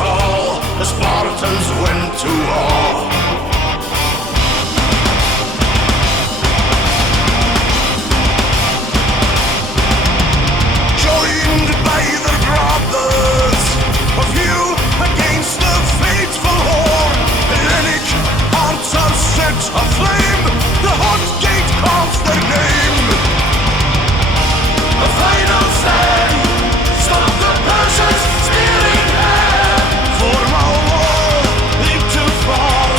call, the Spartans went to war. Joined by their brothers, a few against the fateful horde. Hellenic hearts are set aflame, the hot gate calls their name. A final stand, stop the Persians stealing land. Form a wall, leap to fall,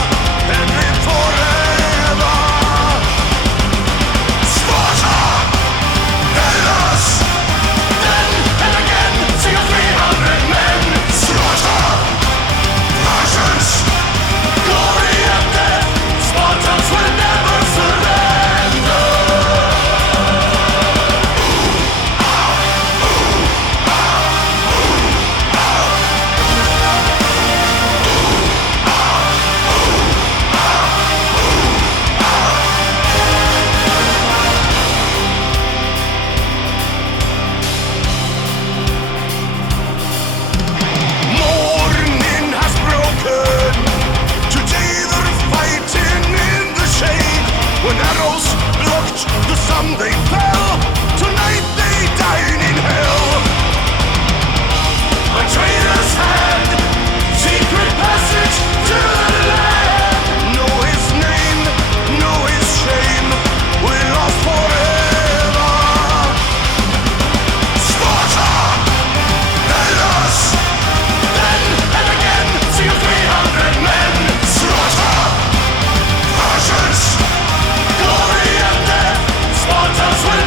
and live forever. Sparta, Hellas, then and again, see your 300 men. Sparta, Persians, glory and death, Spartans will never surrender. Morning has broken. Today they're fighting in the shade. When arrows blocked the sun, they fell. Tonight they dine in hell. A traitor's hand, secret passage to the land. Know his name, know his shame. We're lost forever. Sparta, Hellas, then and again, see your 300 men. Sparta, Persians, glory and death, Spartans will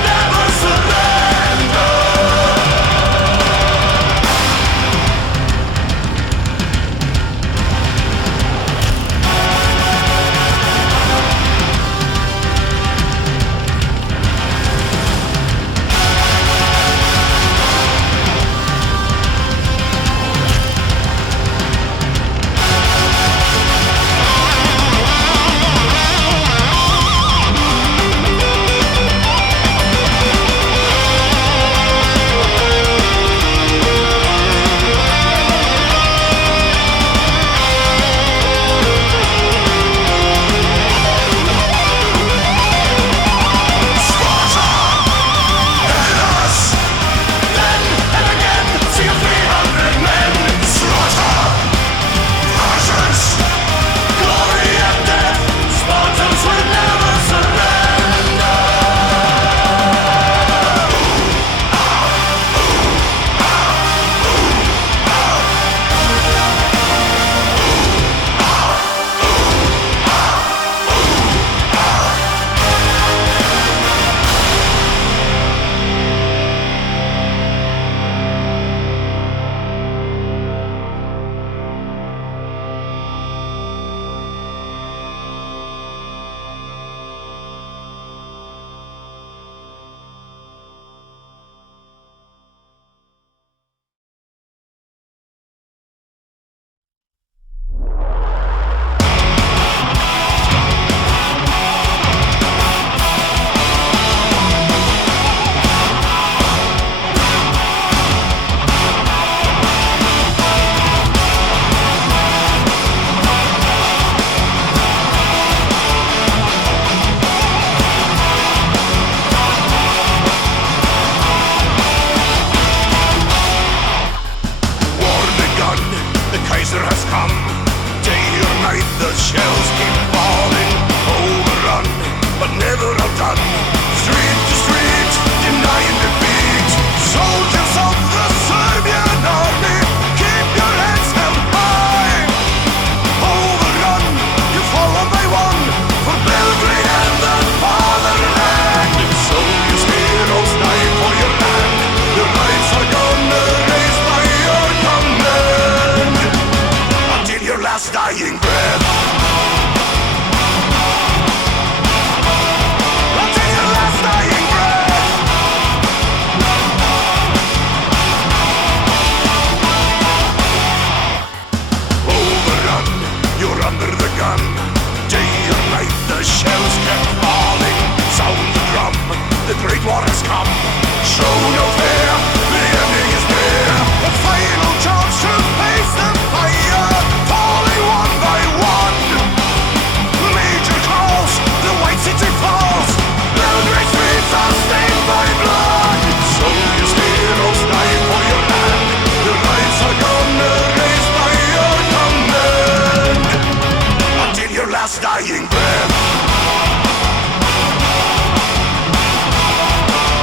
last dying breath.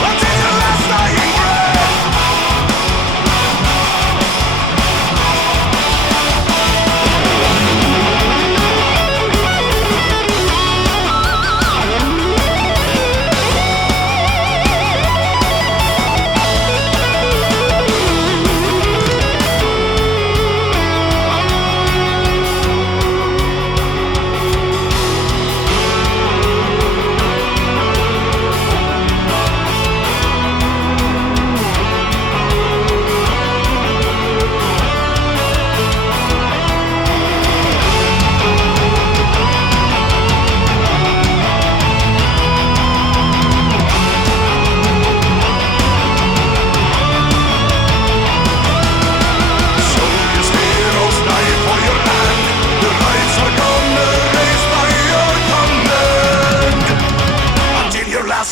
Until your last dying breath.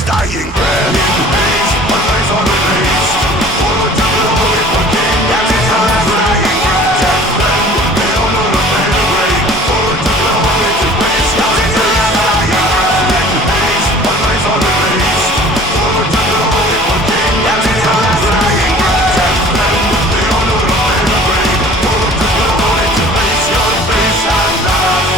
Dying breath, haze, but lies are erased. Forward to glory for King, and in your last dying breath. Death blend, the honor of Belgrade. Forward to glory to grace, and in your last dying breath. Haze, but lies are erased. Forward to glory for King, and in your last dying breath. Death blend, the honor of Belgrade. Forward to glory to grace, your face and love.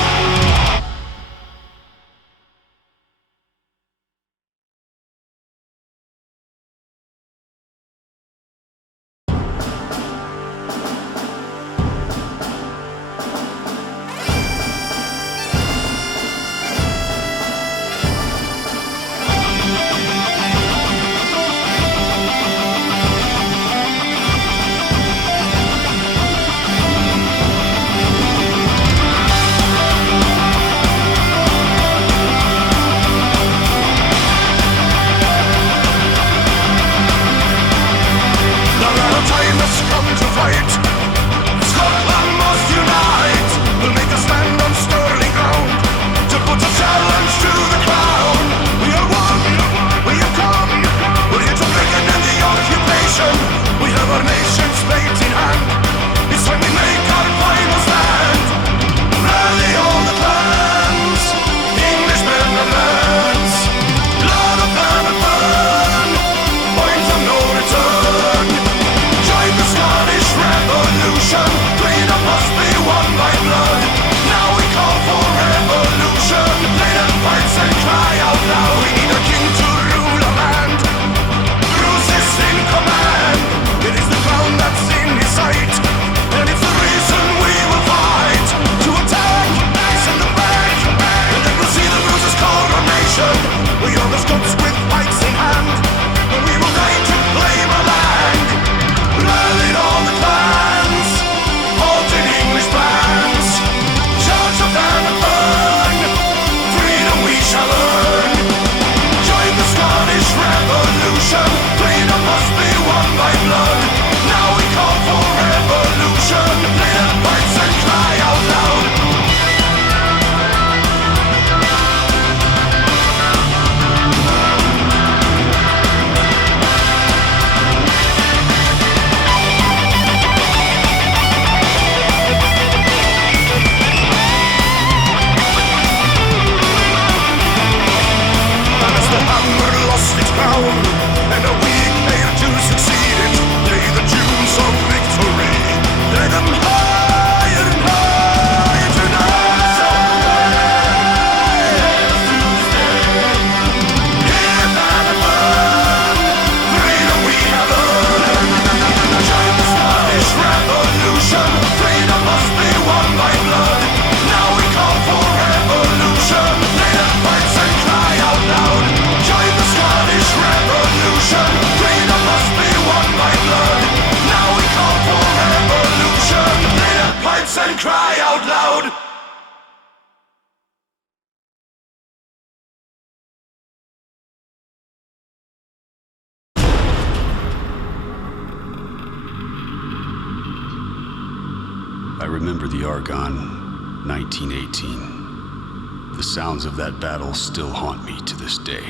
I remember the Argonne, 1918. The sounds of that battle still haunt me to this day.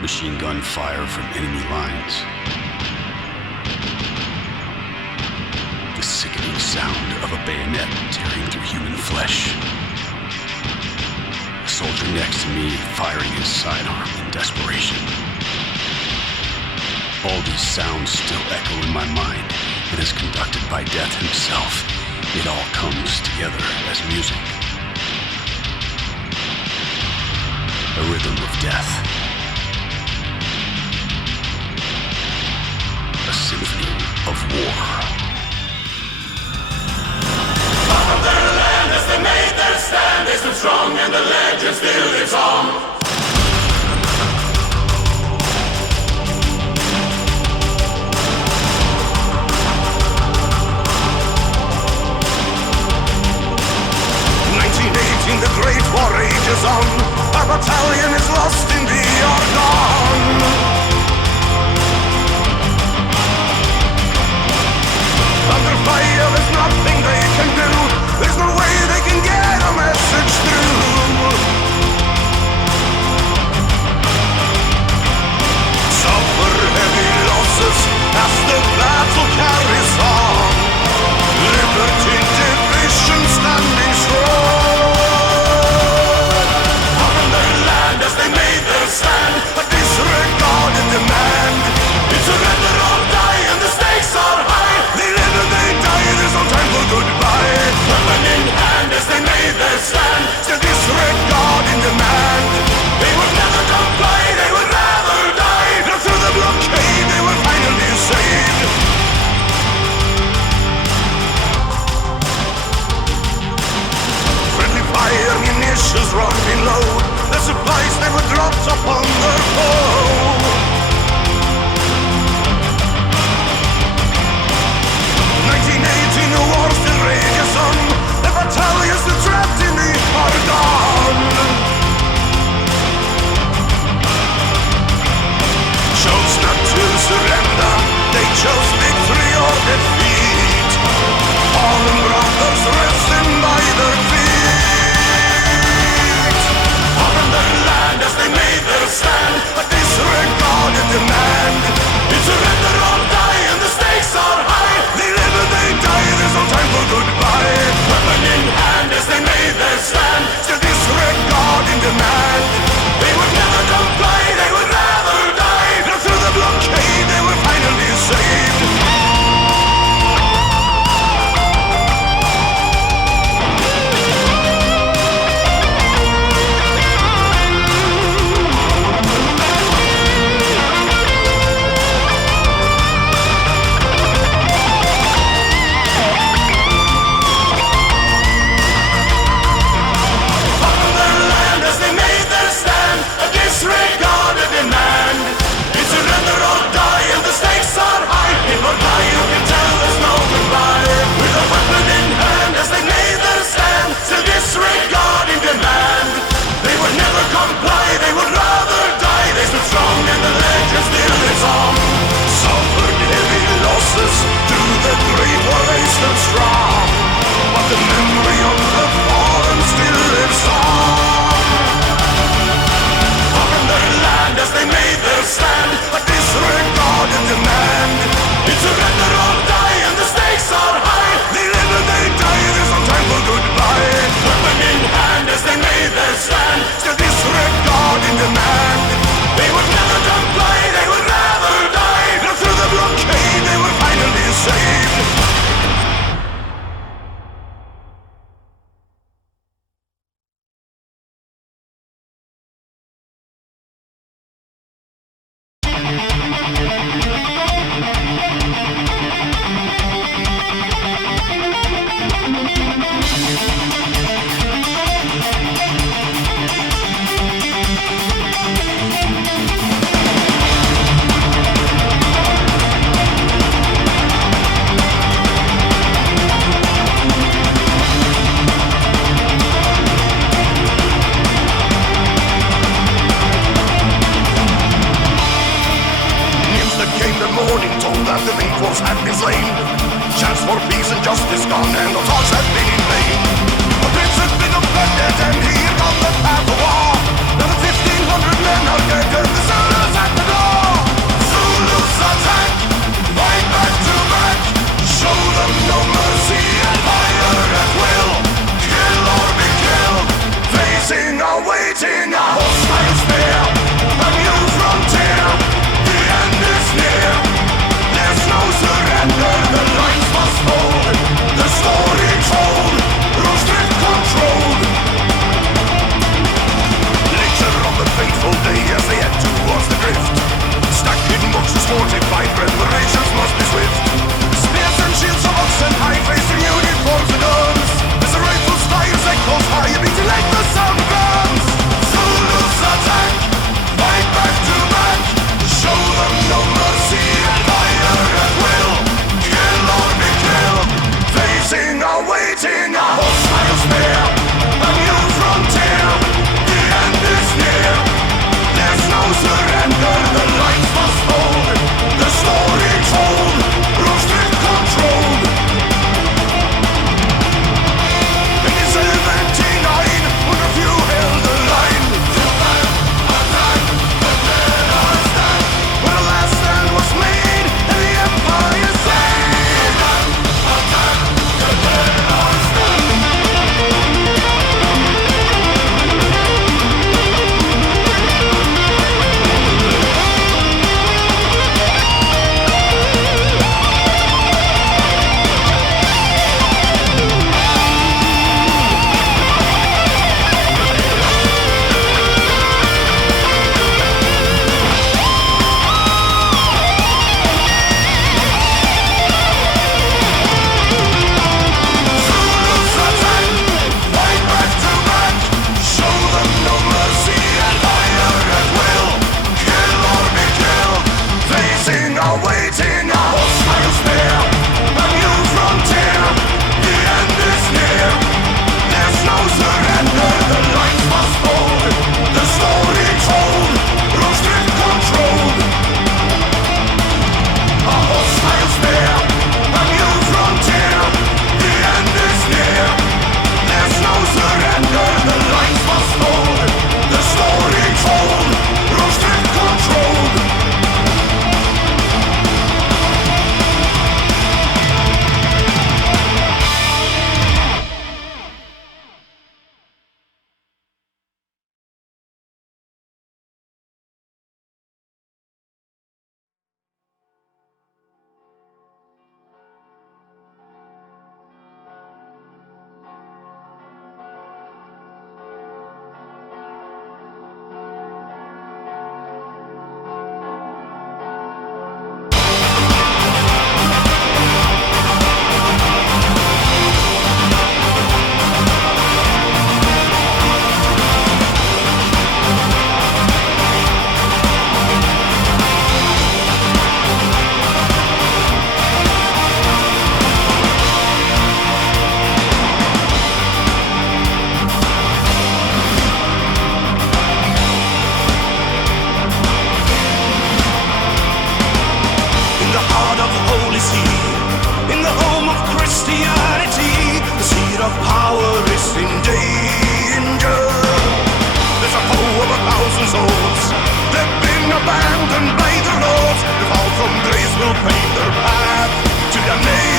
Machine gun fire from enemy lines. The sickening the sound of a bayonet tearing through human flesh. A soldier next to me firing his sidearm in desperation. All these sounds still echo in my mind, and as conducted by Death himself, it all comes together as music. A rhythm of death. A symphony of war. From their land as they made their stand, they stood strong and the legend still lives on. 1918, the great war rages on. Our battalion is lost in the Argonne. Under fire, there's nothing they can do. There's no way they can get a message through. Suffer heavy losses as the battle carries on. Liberty division standing strong. From their land as they made their stand, a disregarded demand. It's surrender or die and the stakes are high. They live and they die, there's no time for goodbye. Weapon in hand as they made their stand, still disregarding demand. They would never comply, they would rather die. Now through the blockade they were finally saved. Friendly fire munitions running low. The supplies they were dropped upon their foe. 1918, the war still rages on. The battalions still trapped in the Argonne. Chose not to surrender, they chose victory or defeat. Fallen brothers resting by their feet. On their land as they made their stand, a disregarded demand. It's surrender or die and the stakes are high. They live and they die, there's no time for goodbye. Weapon in hand as they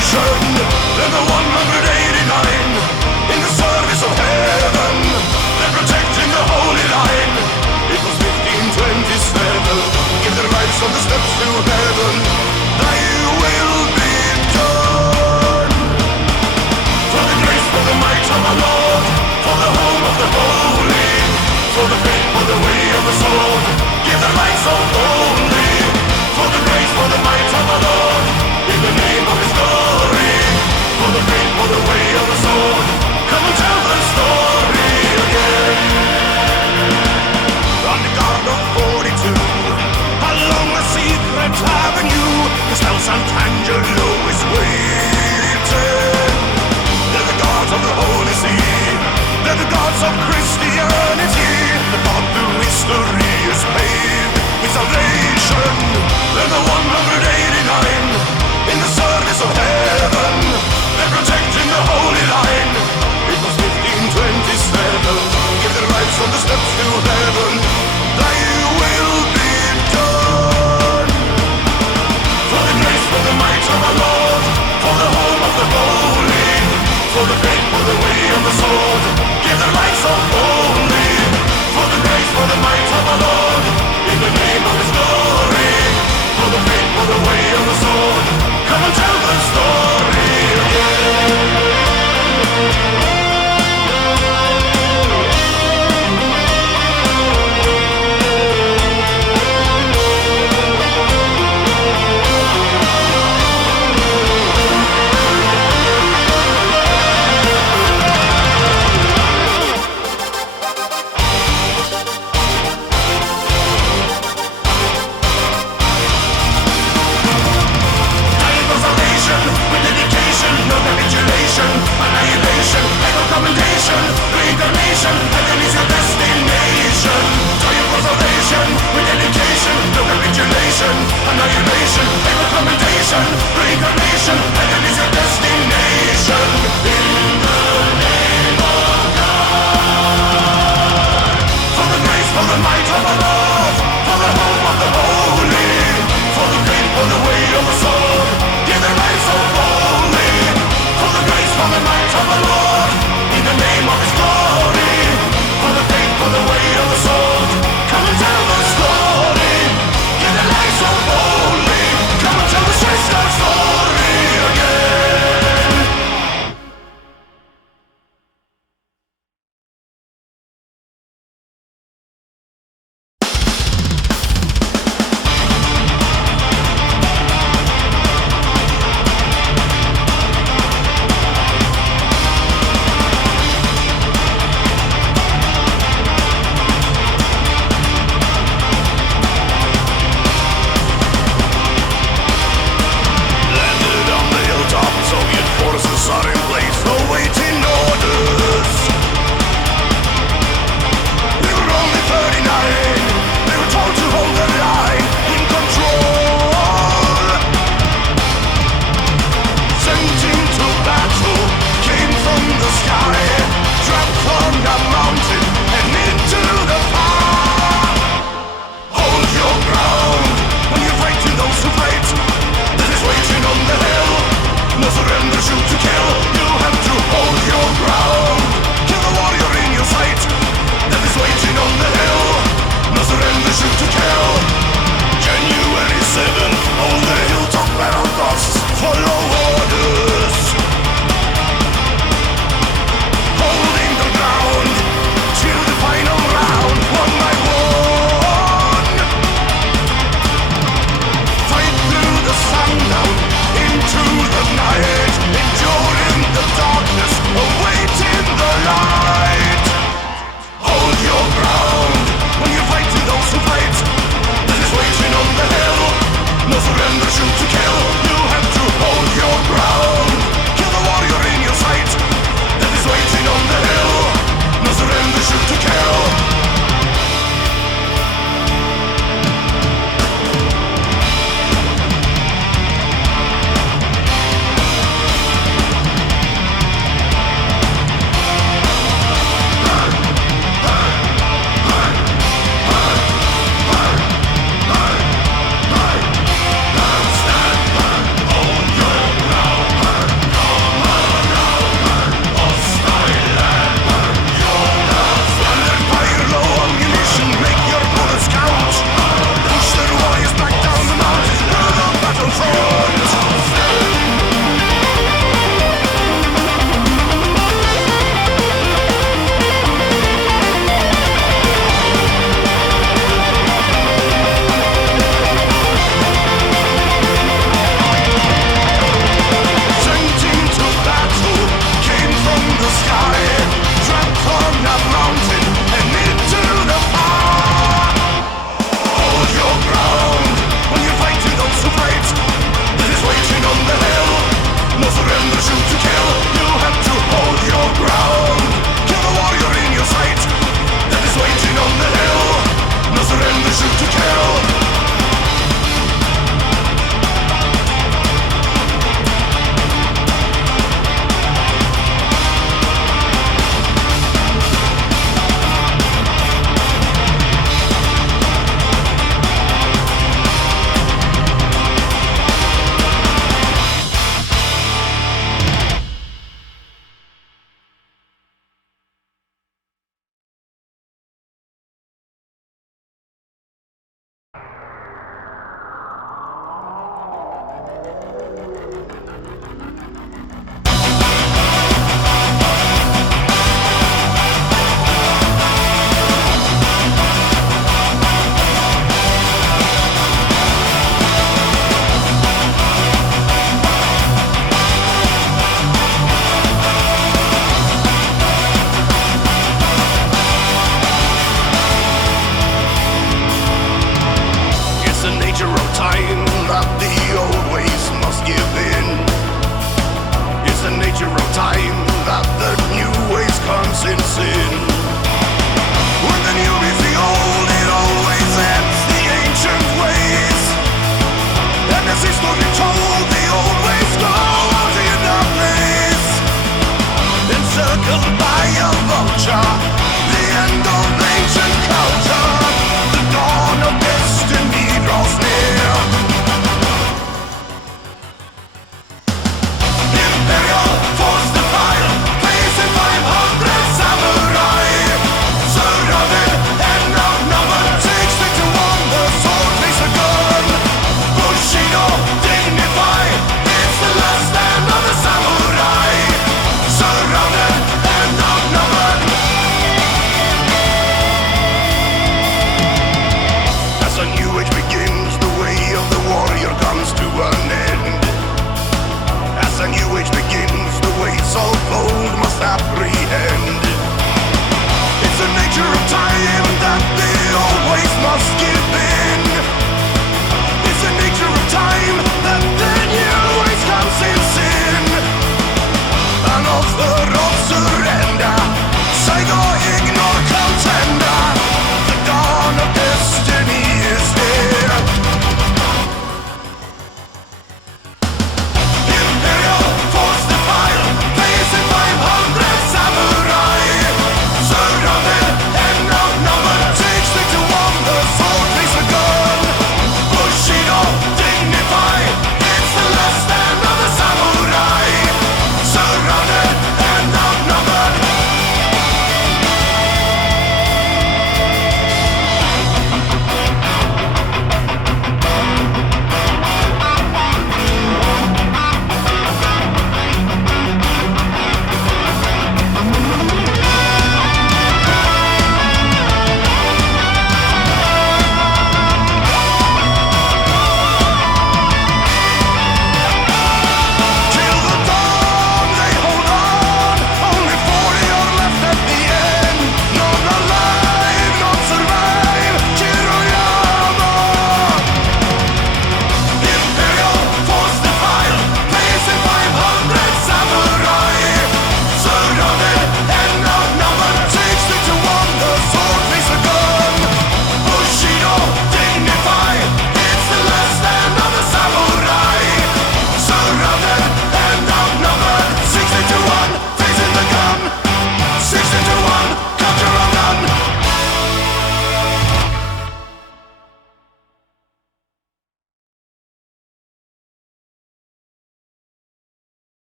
salvation. They're the 189 in the service of heaven. They're protecting the holy line. It was 1527. Give their lives on the steps to heaven. Thy will be done. For the grace, for the might of our Lord, for the home of the holy, for the faith, for the way of the sword, give their lives so holy. For the grace, for the might of our Lord, in the name of His glory, for the faith, for the way of the sword, come and tell the story again. On the guard of 42, along the secret avenue, His house Sant'Angelo is waiting. They're the gods of the Holy See, they're the gods of Christianity, the God through history is paid with salvation. They're the 189 in the service of heaven. They're protecting the holy line. It was 1527. Give their lives on the steps to heaven. Thy will be done. For the grace, for the might of our Lord, for the home of the holy, for the faith, for the way of the sword, give their lives so holy. For the grace, for the might of our Lord, in the name of His glory, for the faith, for the way of the sword, come and tell the story.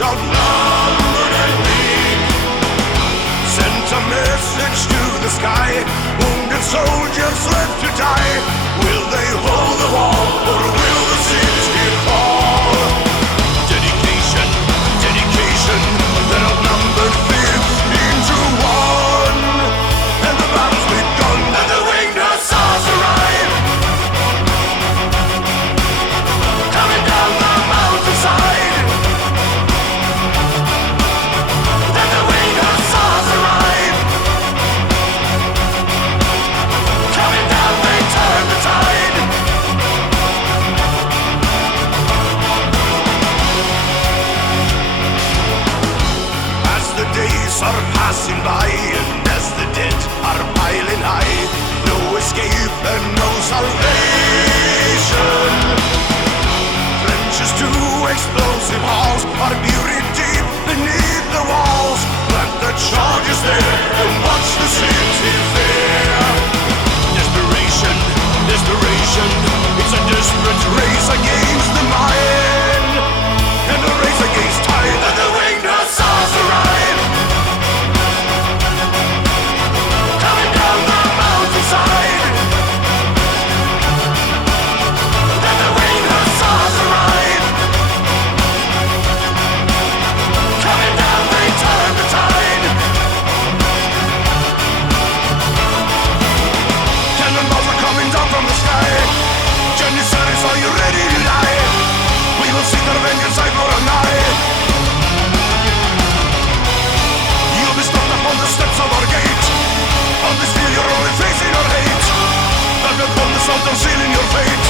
outnumbered and weak. Sent a message to the sky. Wounded soldiers left to die. Will they hold the wall, or will the city fall? Dedication, dedication, then outnumbered 15 to 1. And the battle's begun, and the winged hussars arrive. Coming down the mountainside. Then the winged hussars arrive. Coming down, they turn the tide. As the days are passing by, and as the dead are piling high, no escape and no salvation. massive halls are buried deep beneath the walls. Plant the charges there and watch the city fare. Desperation, desperation, it's a desperate race against the mind, and a race against time. And the winged hussars arrive, coming down the mountainside. And the winged hussars arrive, coming down, they turn the tide. Cannonballs are coming down from the sky. Janissaries, are you ready to die? We will seek our vengeance eye for an eye. You'll be stopped upon the steps of our gate. On this field you're only facing our hate. That will come the salt and seal in your fate.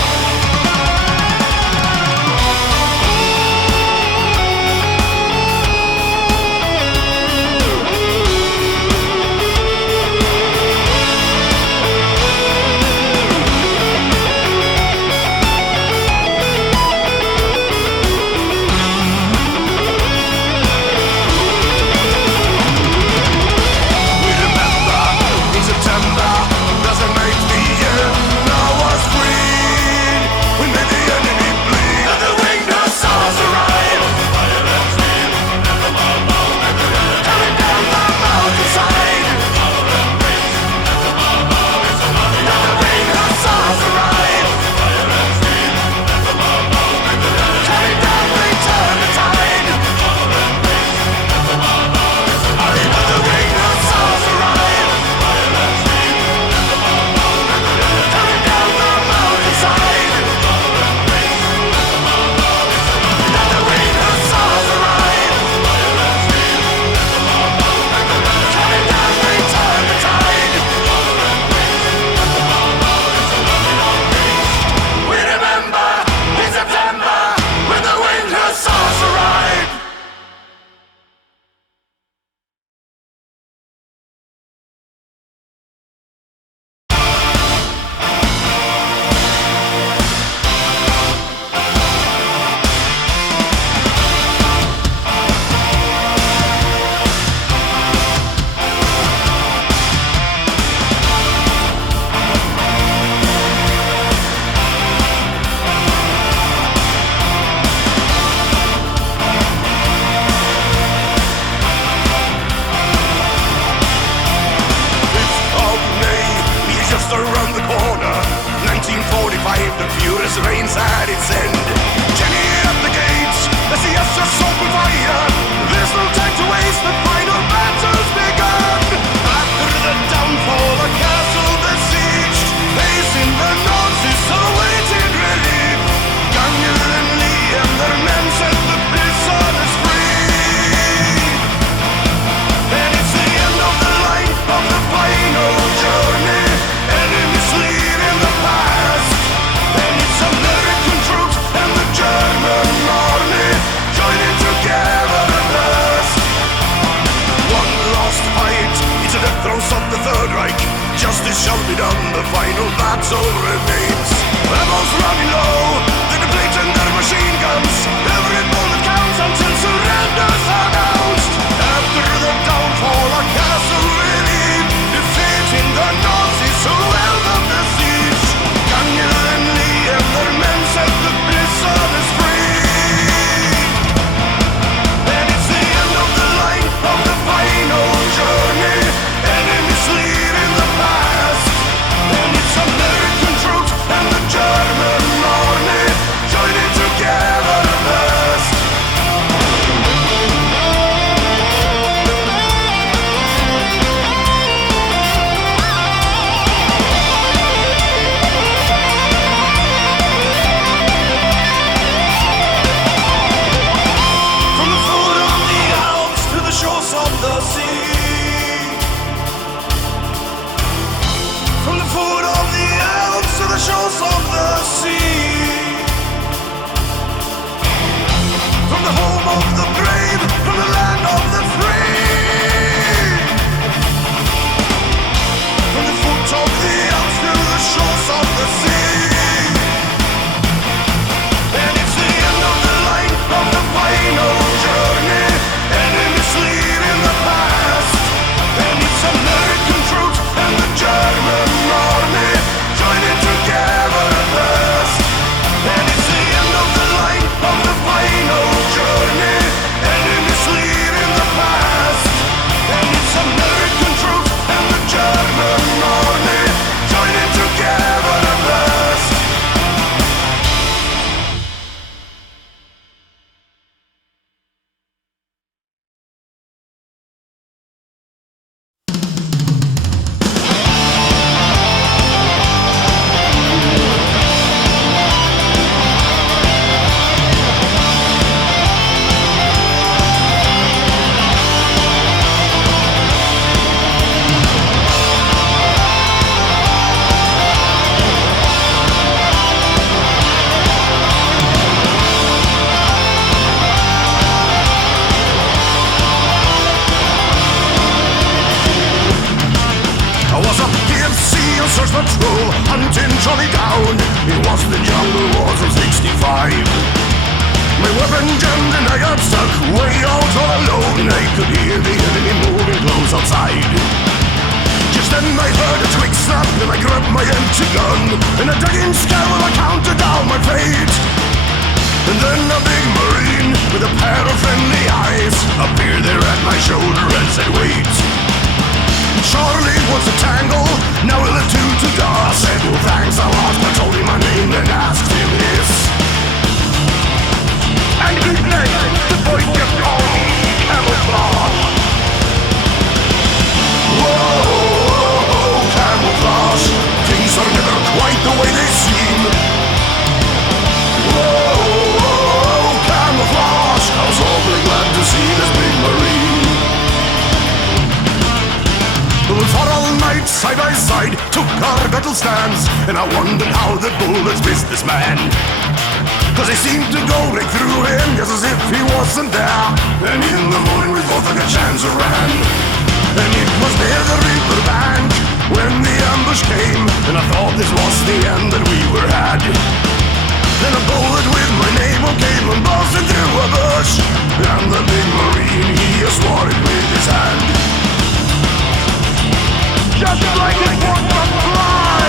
And it's the end of the line from the fire. the jungle wars of 65. My weapon jammed and I got stuck way out all alone. I could hear the enemy moving close outside. Just then I heard a twig snap and I grabbed my empty gun, and I dug in scowl, I counted down my fate. And then a big marine with a pair of friendly eyes appeared there at my shoulder and said, wait. Charlie wants a tangle, now we'll have two to go. I said, well thanks a lot, I told him my name and asked him this. And his name, the boy just called me Camouflage. Whoa, Camouflage, things are never quite the way they seem. Whoa, Camouflage, I was awfully glad to see this big marine. We fought all night, side by side, took our battle stands, and I wondered how the bullets missed this man. Cause they seemed to go right through him, just as if he wasn't there. And in the morning we both took a chance and ran. And it was near the river bank when the ambush came, and I thought this was the end that we were had. Then a bullet with my name on came and buzzed through a bush, and the big marine, he swore it with his hand. Just like it was a fly.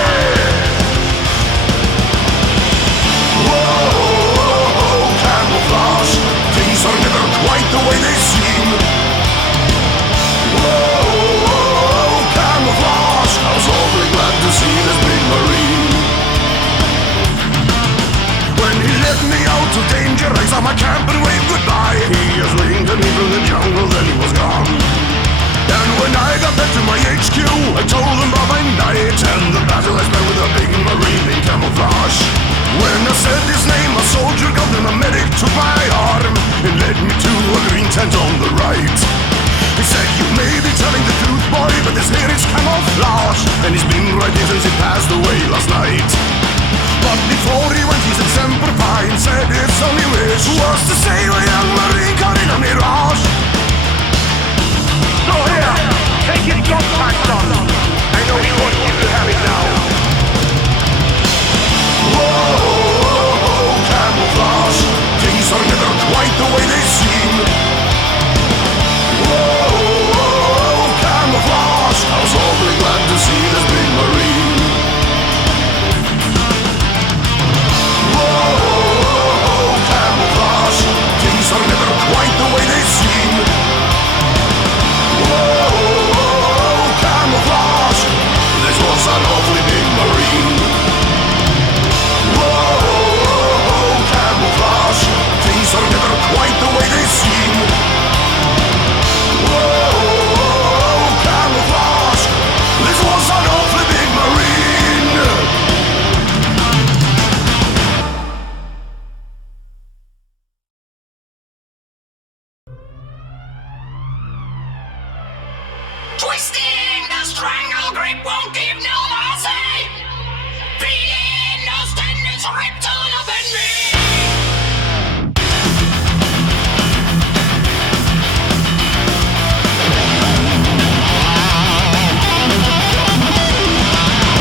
Whoa, Camouflage, things are never quite the way they seem. Whoa, Camouflage, I was awfully glad to see this big marine. When he led me out to danger, I saw my camp and waved goodbye. He just winked at me from the jungle, then he was gone. And when I got back to my HQ, I told them about my night and the battle I spent with a big marine in Camouflage. When I said his name, a soldier got and a medic took my arm and led me to a green tent on the right. He said, you may be telling the truth, boy, but this here is Camouflage, and he's been right here since he passed away last night. But before he went, he said Semper Fi and said his only wish was to save a young marine caught in a mirage. So here, take his gun back, son. I know he wants you to have it now. Whoa, Camouflage, things are never quite the way they seem. Whoa, Camouflage, I was awfully glad to see this big marine. Whoa, Camouflage, things are never quite the way they seem. Whoa, Camouflage, this was an awfully big marine. Whoa, Camouflage, things are never quite the way they seem. Whoa, Camouflage, this was an awfully big marine. Twisting the strangle grip won't give no mercy. Feeling those tendons ripped all up in me.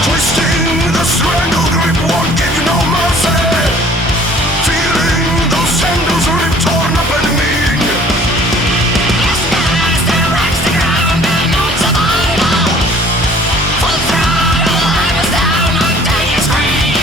Twisting the strangle grip won't give you no mercy. Feeling those tendons ripped torn up and mean. As fast as rocks the ground and not survival. Full throttle, I was down on day scream.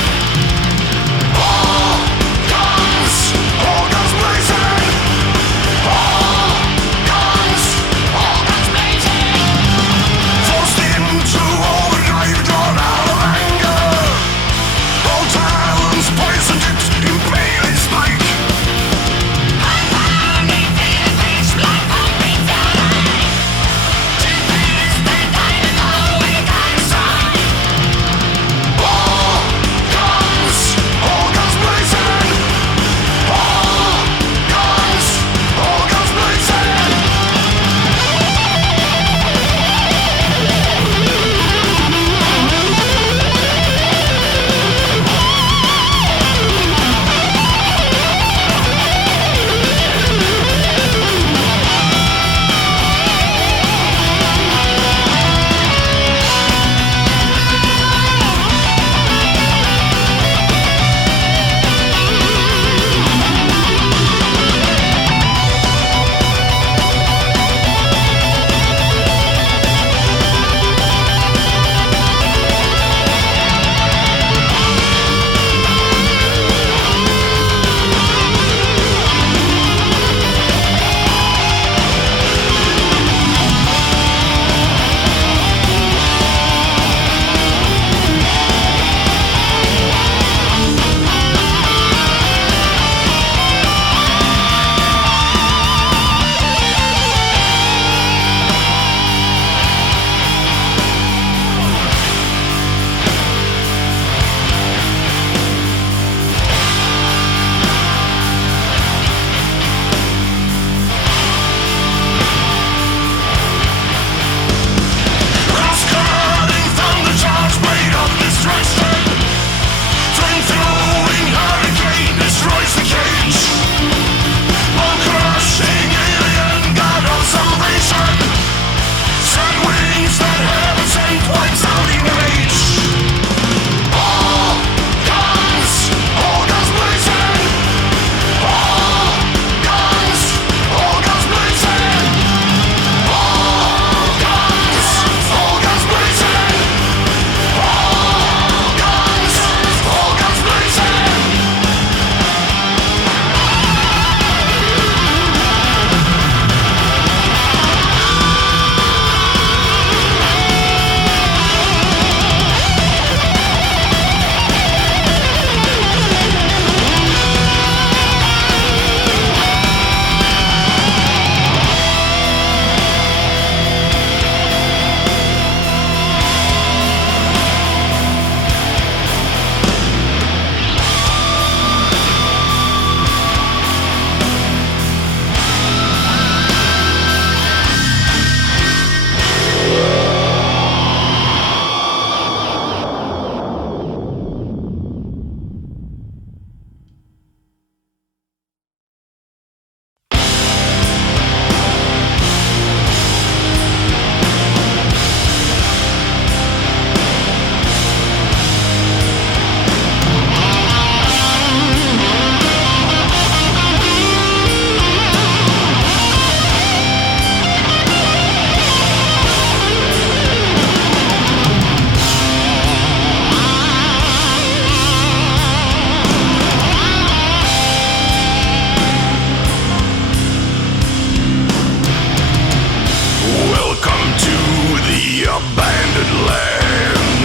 land.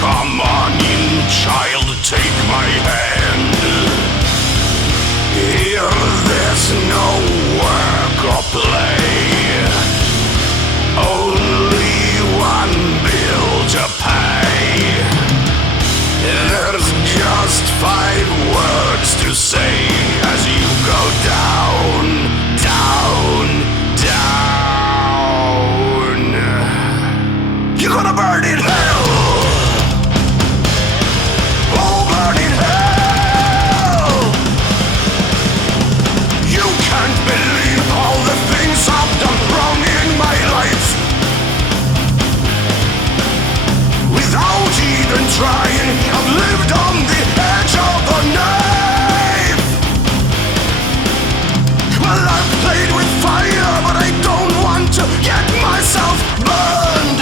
Come on in, child, take my hand. Here there's no work or play, only one bill to pay. There's just 5 words to say as you go down, down, down. You're gonna burn in hell. Oh, burn in hell. You can't believe all the things I've done wrong in my life. Without even trying, I've lived on the edge of a knife. Well, I've played with fire, but I don't want to get myself burned.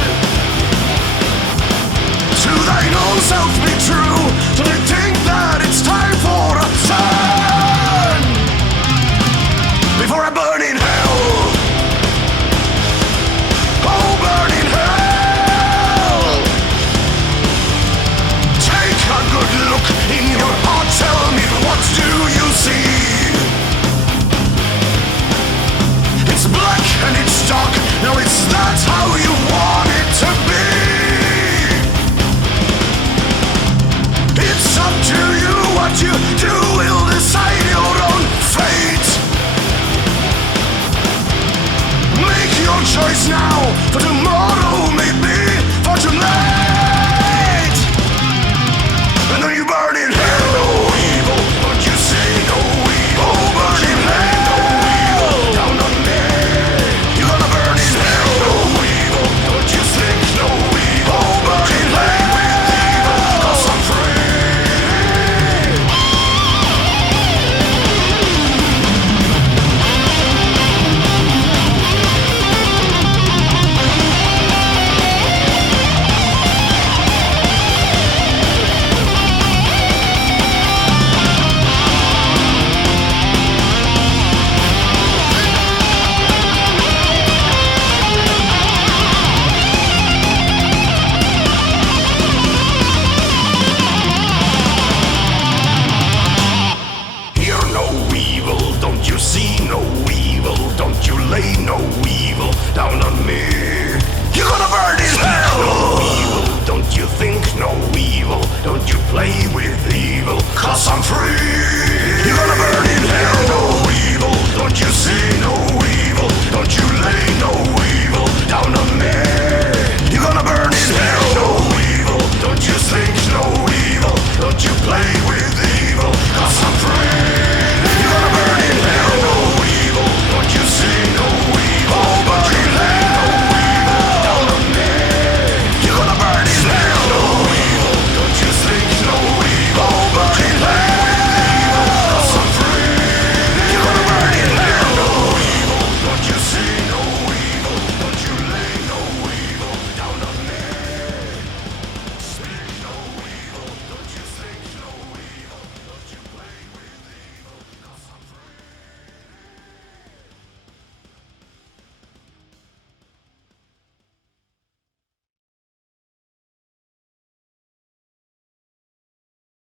To thine own self be true, till you think that it's time for a turn. Before I burn in hell. Oh, burn in hell. Take a good look in your heart, tell me, what do you see? It's black and it's dark, now it's that how you want it to be. It's up to you, what you do will decide your own fate. Make your choice now, for tomorrow may be for too late.